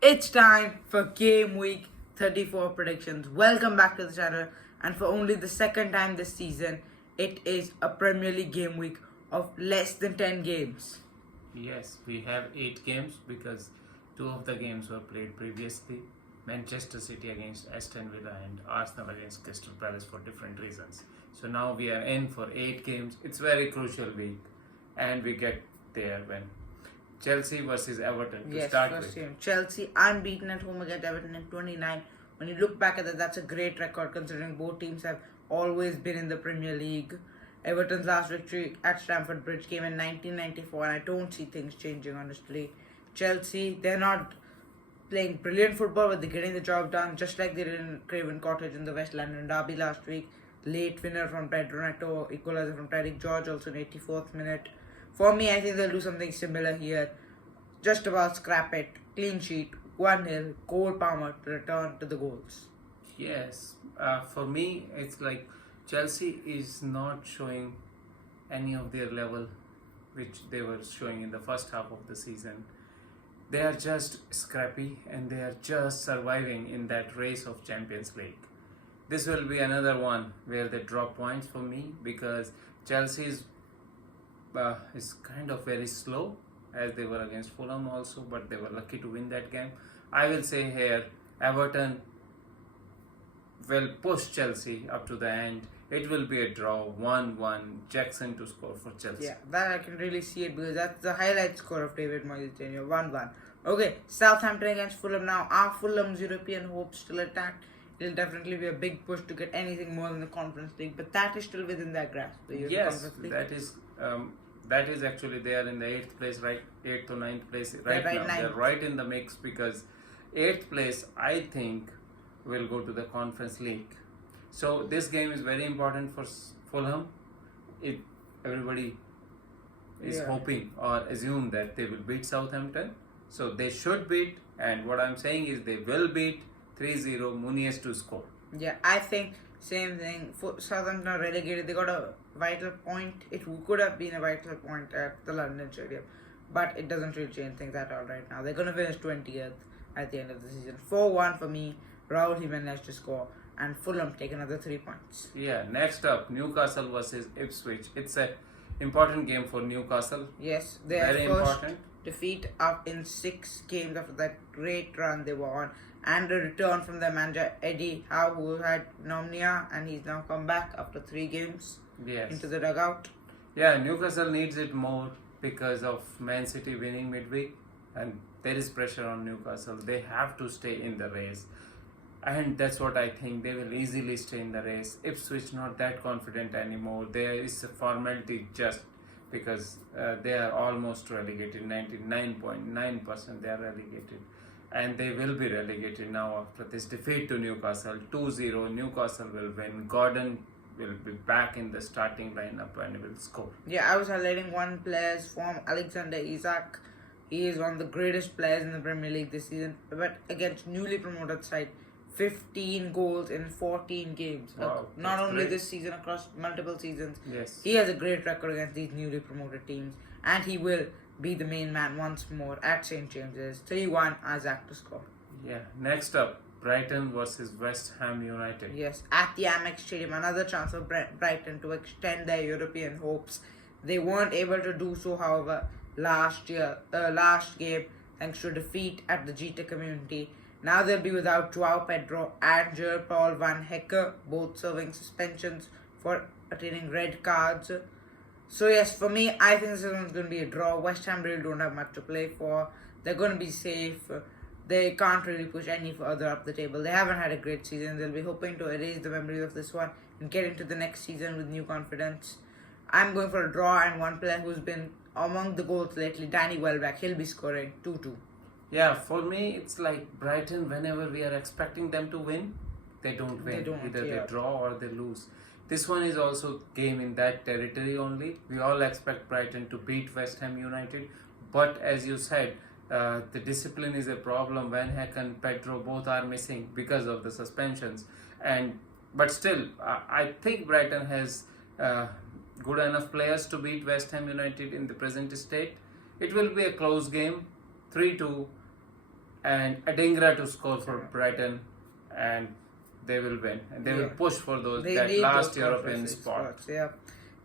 It's time for Game Week 34 predictions. Welcome back to the channel, and for only the second time this season, it is a Premier League game week of less than 10 games. Yes, we have 8 games because two of the games were played previously. Manchester City against Aston Villa and Arsenal against Crystal Palace for different reasons. So now we are in for 8 games. It's very crucial week, and we get there when Chelsea versus Everton to Yes, start first with. game. Chelsea unbeaten at home against Everton in 29. When you look back at that, that's a great record considering both teams have always been in the Premier League. Everton's last victory at Stamford Bridge came in 1994, and I don't see things changing, honestly. Chelsea, they're not playing brilliant football, but they're getting the job done, just like they did in Craven Cottage in the West London derby last week. Late winner from Pedro Neto, equalizer from Tariq George, also in 84th minute. For me, I think they'll do something similar here. Just about scrap it. Clean sheet, 1-0, Cole Palmer to return to the goals. Yes, for me, it's like Chelsea is not showing any of their level which they were showing in the first half of the season. They are just scrappy and they are just surviving in that race of Champions League. This will be another one where they drop points for me because Chelsea is kind of very slow as they were against Fulham also, but they were lucky to win that game. I will say here Everton will push Chelsea up to the end. It will be a draw, 1-1. Jackson to score for Chelsea. Yeah, that I can really see it because that's the highlight score of David Moyes' tenure, 1-1. Okay, Southampton against Fulham now. Are Fulham's European hopes still intact? It'll definitely be a big push to get anything more than the Conference League, but that is still within their grasp. The Yes, Conference League. that is actually they are in the 8th place, right? 8th or 9th place right They're now. right They're ninth. right in the mix because 8th place I think will go to the Conference League. So this game is very important for Fulham. It everybody is Yeah. hoping or assume that they will beat Southampton. So they should beat, and what I'm saying is they will beat 3-0. Muniz to score. Yeah, I think same thing. For Southampton are relegated. They got a vital point. It could have been a vital point at the London Stadium, but it doesn't really change things at all right now. They're gonna finish 20th at the end of the season. 4-1 for me. Raul Jimenez to score, and Fulham take another 3 points. Yeah, next up Newcastle versus Ipswich. It's a important game for Newcastle. Yes, their Very first important. defeat up in 6 games after that great run they were on, and a return from their manager Eddie Howe, who had pneumonia, and he's now come back after 3 games Yes. into the dugout. Yeah, Newcastle needs it more because of Man City winning midweek, and there is pressure on Newcastle. They have to stay in the race, and that's what I think. They will easily stay in the race. Ipswich not that confident anymore. There is a formality just because they are almost relegated. 99.9% they are relegated, and they will be relegated now after this defeat to Newcastle. 2-0. Newcastle will win. Gordon will be back in the starting lineup and will score. Yeah, I was highlighting one player's form, Alexander Isak. He is one of the greatest players in the Premier League this season, but against newly promoted side, 15 goals in 14 games. Wow, Not that's only great. this season, across multiple seasons. Yes. He has a great record against these newly promoted teams, and he will be the main man once more at St. James's. 3-1, Isaac to score. Yeah. Next up, Brighton versus West Ham United. Yes, at the Amex Stadium, another chance for Brighton to extend their European hopes. They weren't able to do so, however, last game, thanks to defeat at the Gita Community. Now they'll be without Joao Pedro and Paul Van Hecker, both serving suspensions for attaining red cards. So yes, for me, I think this one's going to be a draw. West Ham really don't have much to play for. They're going to be safe. They can't really push any further up the table. They haven't had a great season. They'll be hoping to erase the memories of this one and get into the next season with new confidence. I'm going for a draw, and one player who's been among the goals lately, Danny Welbeck, he'll be scoring 2-2. Yeah, for me, it's like Brighton, whenever we are expecting them to win, they don't win. They don't, Either yeah. they draw or they lose. This one is also game in that territory only. We all expect Brighton to beat West Ham United. But as you said, the discipline is a problem. Van Heck and Pedro both are missing because of the suspensions. But still, I think Brighton has good enough players to beat West Ham United in the present state. It will be a close game, 3-2. and Adingra to score for Brighton, and they will win. And they will push for that need last those European conference spot. spots. Yeah.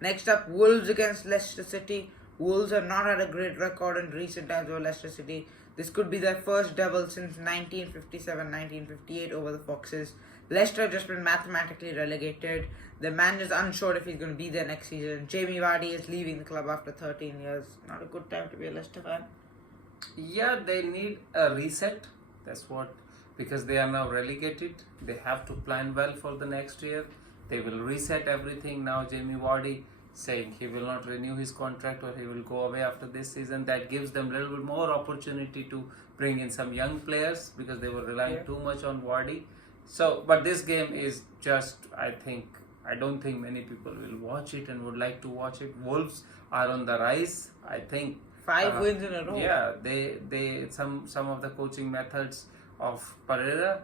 Next up, Wolves against Leicester City. Wolves have not had a great record in recent times over Leicester City. This could be their first double since 1957-1958 over the Foxes. Leicester have just been mathematically relegated. The manager is unsure if he's going to be there next season. Jamie Vardy is leaving the club after 13 years. Not a good time to be a Leicester fan. Yeah, they need a reset. That's what, because they are now relegated. They have to plan well for the next year. They will reset everything now. Jamie Vardy saying he will not renew his contract or he will go away after this season. That gives them a little bit more opportunity to bring in some young players because they were relying too much on Vardy. So, but this game is just, I don't think many people will watch it and would like to watch it. Wolves are on the rise. I think 5 wins in a row. Yeah, they some of the coaching methods of Pereira,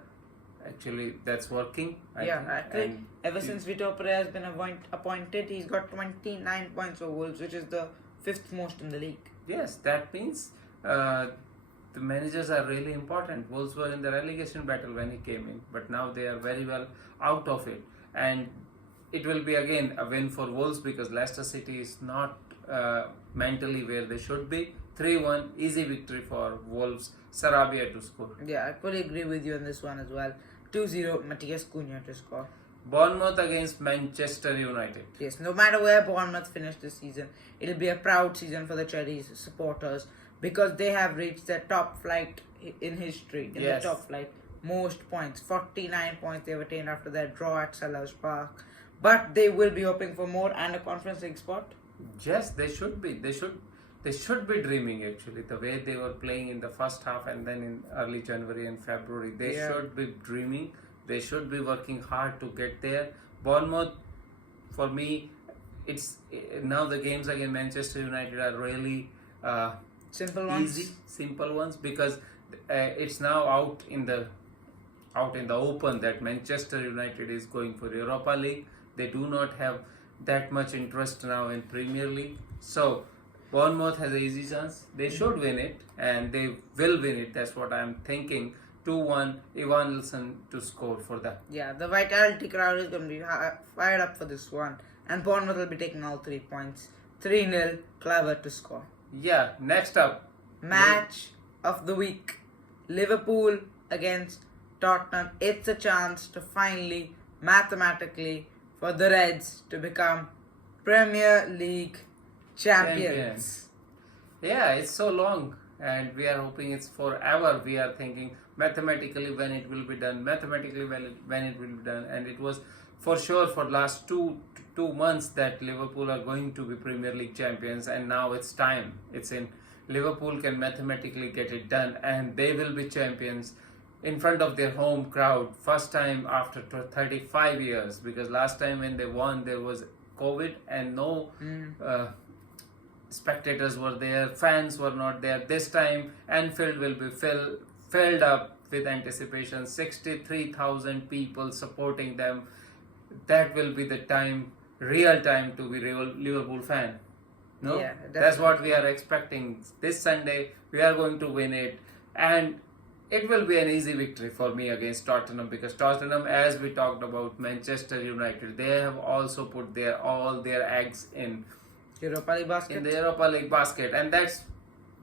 actually that's working. Actually, ever since Vitor Pereira has been appointed, he's got 29 points for Wolves, which is the 5th most in the league. Yes, that means the managers are really important. Wolves were in the relegation battle when he came in, but now they are very well out of it. And it will be again a win for Wolves because Leicester City is not mentally where they should be. 3-1, easy victory for Wolves. Sarabia to score. Yeah, I fully agree with you on this one as well. 2-0, Matthias Cunha to score. Bournemouth against Manchester United. Yes, no matter where Bournemouth finish this season, it'll be a proud season for the Cherries supporters because they have reached their top flight in history. The top flight, most points, 49 points they've attained after their draw at Selhurst Park. But they will be hoping for more and a Conference League spot. Yes, they should be. They should be dreaming actually. The way they were playing in the first half and then in early January and February, they should be dreaming. They should be working hard to get there. Bournemouth, for me, it's now the games against Manchester United are really simple ones because it's now out in the open that Manchester United is going for Europa League. They do not have that much interest now in Premier League. So Bournemouth has an easy chance. They should win it and they will win it. That's what I'm thinking. 2-1, Ivan Nilsson to score for that. Yeah, the Vitality crowd is going to be fired up for this one. And Bournemouth will be taking all 3 points. 3-0, Kluivert to score. Yeah, next up. Match of the week. Liverpool against Tottenham. It's a chance to finally, mathematically, for the Reds to become Premier League champions. Yeah, it's so long and we are hoping it's forever. We are thinking mathematically when it will be done, and it was for sure for last two months that Liverpool are going to be Premier League champions, and now it's time. It's in Liverpool can mathematically get it done and they will be champions in front of their home crowd. First time after 35 years, because last time when they won there was COVID and no spectators were there, fans were not there. This time Anfield will be filled up with anticipation, 63,000 people supporting them. That will be the time, real time to be real Liverpool fan. No, yeah, that's what we are expecting. This Sunday we are going to win it, and it will be an easy victory for me against Tottenham because Tottenham, as we talked about Manchester United, they have also put all their eggs in Europa League basket. In the Europa League basket, and that's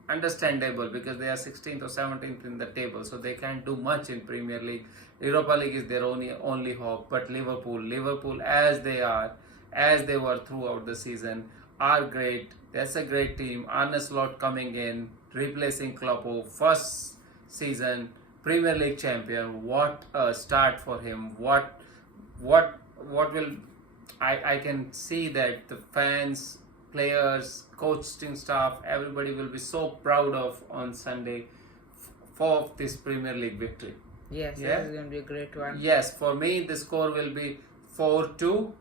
understandable because they are 16th or 17th in the table, so they can't do much in Premier League. Europa League is their only hope. But Liverpool, as they were throughout the season, are great. That's a great team. Arne Slot coming in, replacing Kloppo, first season Premier League champion. What a start for him! What will I can see that the fans, players, coaching staff, everybody will be so proud of on Sunday for this Premier League victory. Yes, this is going to be a great one. Yes, for me the score will be 4-2.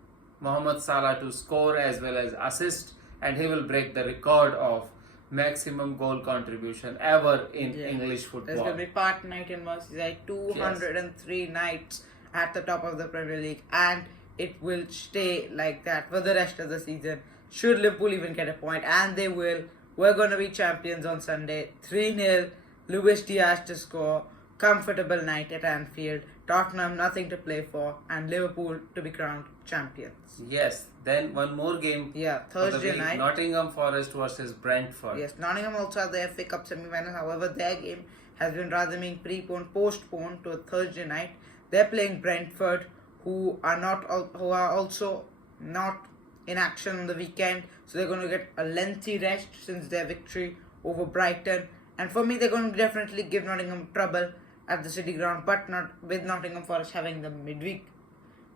Mohamed Salah to score as well as assist, and he will break the record of maximum goal contribution ever in English football. There's going to be part night in Merseyside, 203 nights at the top of the Premier League, and it will stay like that for the rest of the season. Should Liverpool even get a point, and they will, we're going to be champions on Sunday. 3-0, Luis Diaz to score, comfortable night at Anfield, Tottenham nothing to play for, and Liverpool to be crowned champions. Yes, then one more game. Yeah, for the Thursday week, night. Nottingham Forest versus Brentford. Yes, Nottingham also have the FA Cup semi-final. However, their game has been rather being postponed to a Thursday night. They're playing Brentford, who are also not in action on the weekend, so they're going to get a lengthy rest since their victory over Brighton. And for me, they're going to definitely give Nottingham trouble at the City Ground, but not with Nottingham Forest having the midweek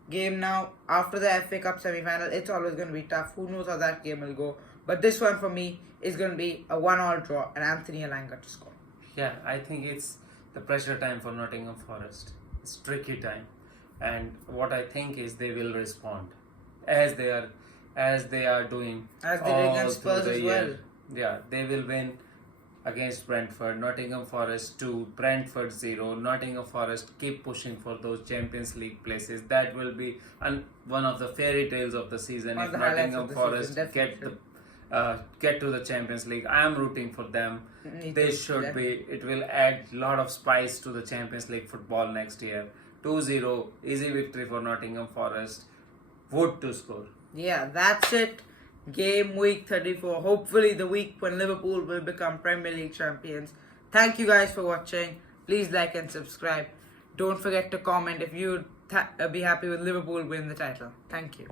game now after the FA Cup semi-final. It's always going to be tough. Who knows how that game will go? But this one for me is going to be a 1-1 draw and Anthony Elanga to score. Yeah, I think it's the pressure time for Nottingham Forest. It's tricky time, and what I think is they will respond as they are doing As they did all against through Spurs the as year. well. Yeah, they will win against Brentford. Nottingham Forest 2, Brentford 0. Nottingham Forest keep pushing for those Champions League places. That will be one of the fairy tales of the season. One If of the highlights Nottingham of the Forest season, definitely. get to the Champions League, I am rooting for them. Me They too, should definitely. be. It will add a lot of spice to the Champions League football next year. 2-0, easy victory for Nottingham Forest. Wood to score. Yeah, that's it. Game week 34. Hopefully the week when Liverpool will become Premier League champions. Thank you guys for watching. Please like and subscribe. Don't forget to comment if you'd be happy with Liverpool win the title. Thank you.